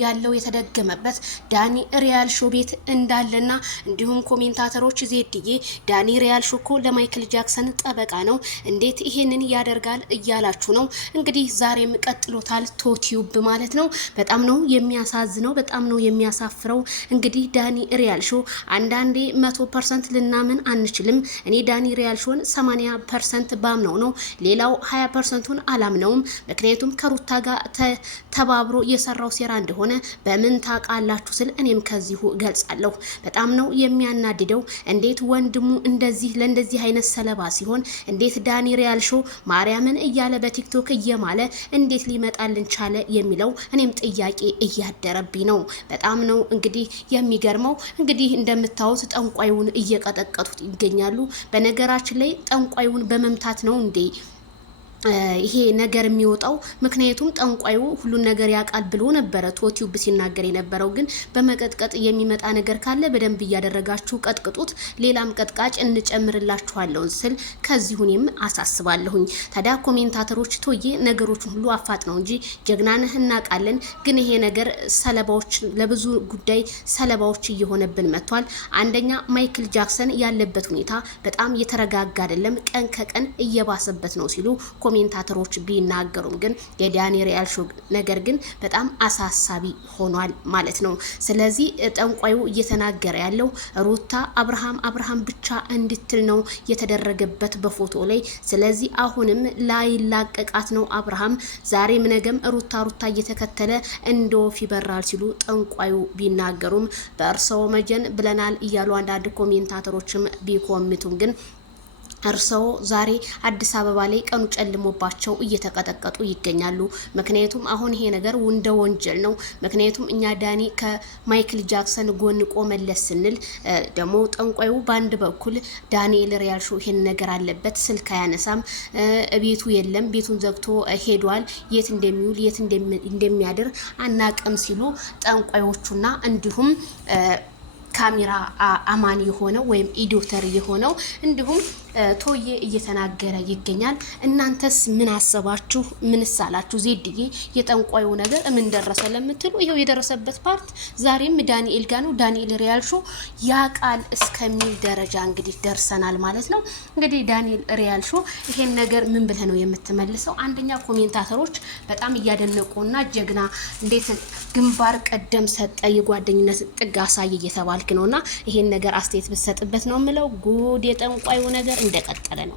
ያለው የተደገመበት ዳኒ ሪያል ሾው ቤት እንዳለና እንዲሁም ኮሜንታተሮች ዜድዬ ዳኒ ሪያል ሾው እኮ ለማይክል ጃክሰን ጠበቃ ነው እንዴት ይሄንን ያደርጋል እያላችሁ ነው። እንግዲህ ዛሬም ቀጥሎታል ቶቲዩብ ማለት ነው። በጣም ነው የሚያሳዝነው፣ በጣም ነው የሚያሳፍረው። እንግዲህ ዳኒ ሪያል ሾው አንዳንዴ 100% ልናምን አንችልም። እኔ ዳኒ ሪያል ሾውን 80% ባምነው ነው፣ ሌላው 20%ን አላምነውም። ምክንያቱም ከሩታ ጋር ተባብሮ የሰራው ሴራ እንደሆነ በምን ታውቃላችሁ ስል እኔም ከዚሁ ገልጻለሁ። በጣም ነው የሚያናድደው። እንዴት ወንድሙ እንደዚህ ለእንደዚህ አይነት ሰለባ ሲሆን እንዴት ዳኒ ሪያል ሾው ማርያምን እያለ በቲክቶክ እየማለ እንዴት ሊመጣልን ቻለ የሚለው እኔም ጥያቄ እያደረብኝ ነው። በጣም ነው እንግዲህ የሚገርመው። እንግዲህ እንደምታዩት ጠንቋዩን እየቀጠቀጡት ይገኛሉ። በነገራችን ላይ ጠንቋዩን በመምታት ነው እንዴ ይሄ ነገር የሚወጣው? ምክንያቱም ጠንቋዩ ሁሉን ነገር ያውቃል ብሎ ነበረ ቶቲዩብ ሲናገር የነበረው። ግን በመቀጥቀጥ የሚመጣ ነገር ካለ በደንብ እያደረጋችሁ ቀጥቅጡት፣ ሌላም ቀጥቃጭ እንጨምርላችኋለሁ ስል ከዚሁንም አሳስባለሁኝ። ታዲያ ኮሜንታተሮች ቶዬ ነገሮችን ሁሉ አፋጥ ነው እንጂ ጀግናንህ እናውቃለን። ግን ይሄ ነገር ሰለባዎች ለብዙ ጉዳይ ሰለባዎች እየሆነብን መጥቷል። አንደኛ ማይክል ጃክሰን ያለበት ሁኔታ በጣም የተረጋጋ አይደለም፣ ቀን ከቀን እየባሰበት ነው ሲሉ ኮሜንታተሮች ቢናገሩም ግን የዳኒ ሪያል ሾው ነገር ግን በጣም አሳሳቢ ሆኗል ማለት ነው። ስለዚህ ጠንቋዩ እየተናገረ ያለው ሩታ አብርሃም ብቻ እንድትል ነው የተደረገበት በፎቶ ላይ። ስለዚህ አሁንም ላይላቀቃት ነው አብርሃም። ዛሬም ነገም ሩታ እየተከተለ እንደ ወፍ ይበራል ሲሉ ጠንቋዩ ቢናገሩም በእርሰው መጀን ብለናል እያሉ አንዳንድ ኮሜንታተሮችም ቢኮምቱም ግን እርሰው ዛሬ አዲስ አበባ ላይ ቀኑ ጨልሞባቸው እየተቀጠቀጡ ይገኛሉ። ምክንያቱም አሁን ይሄ ነገር እንደ ወንጀል ነው። ምክንያቱም እኛ ዳኒ ከማይክል ጃክሰን ጎን ቆመለስ ስንል ደግሞ ጠንቋዩ በአንድ በኩል ዳንኤል ሪያል ሾው ይሄን ነገር አለበት፣ ስልክ አያነሳም፣ ቤቱ የለም፣ ቤቱን ዘግቶ ሄዷል፣ የት እንደሚውል የት እንደሚያድር አናቅም ሲሉ ጠንቋዮቹና እንዲሁም ካሜራ አማን የሆነው ወይም ኤዲተር የሆነው እንዲሁም ቶዬ እየተናገረ ይገኛል። እናንተስ ምን አሰባችሁ? ምንስ አላችሁ? ዜድዬ የጠንቋዩ ነገር ምን ደረሰ ለምትሉ ይሄው የደረሰበት ፓርት ዛሬም ዳንኤል ጋር ነው። ዳንኤል ሪያል ሾው ያቃል እስከሚል ደረጃ እንግዲህ ደርሰናል ማለት ነው። እንግዲህ ዳንኤል ሪያል ሾው ይሄን ነገር ምን ብለህ ነው የምትመልሰው? አንደኛ ኮሜንታተሮች በጣም እያደነቁና ጀግና እንዴት ግንባር ቀደም ሰጠ የጓደኝነት ጥግ አሳይ እየተባልክ ነውና ይሄን ነገር አስተያየት ብትሰጥበት ነው የምለው። ጉድ የጠንቋዩ ነገር እንደቀጠለ ነው።